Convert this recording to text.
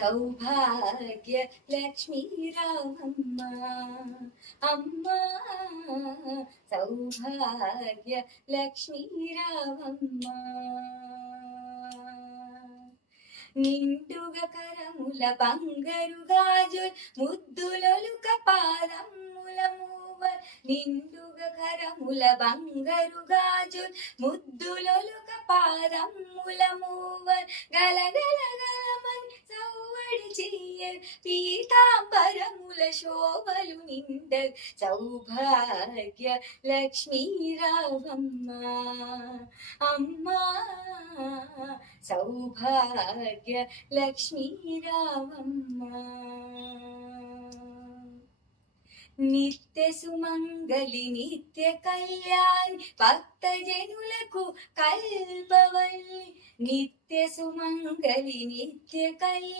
సౌభాగ్య లక్ష్మీ రామమ్మ అమ్మా సౌభాగ్య లక్ష్మీ రామమ్మ నిండుగ కరముల బంగారు గాజుల్ ముద్దులొలుక పాదముల మూవర్ నిండుగ కరముల బంగారు గాజుల్ ముద్దులొలుక పాదముల మూవర్ గలగల గలమని సవ్వడి చెయ్యర్ పీతాంబరముల శోభలు నిండర్ సౌభాగ్య లక్ష్మీ రామమ్మ అమ్మా సౌభాగ్య లక్ష్మీ రామమ్మ నిత్య సుమంగళి నిత్య కళ్యాణి భక్త జనులకు కల్పవల్లి నిత్య సుమంగళి నిత్య కళ్యాణి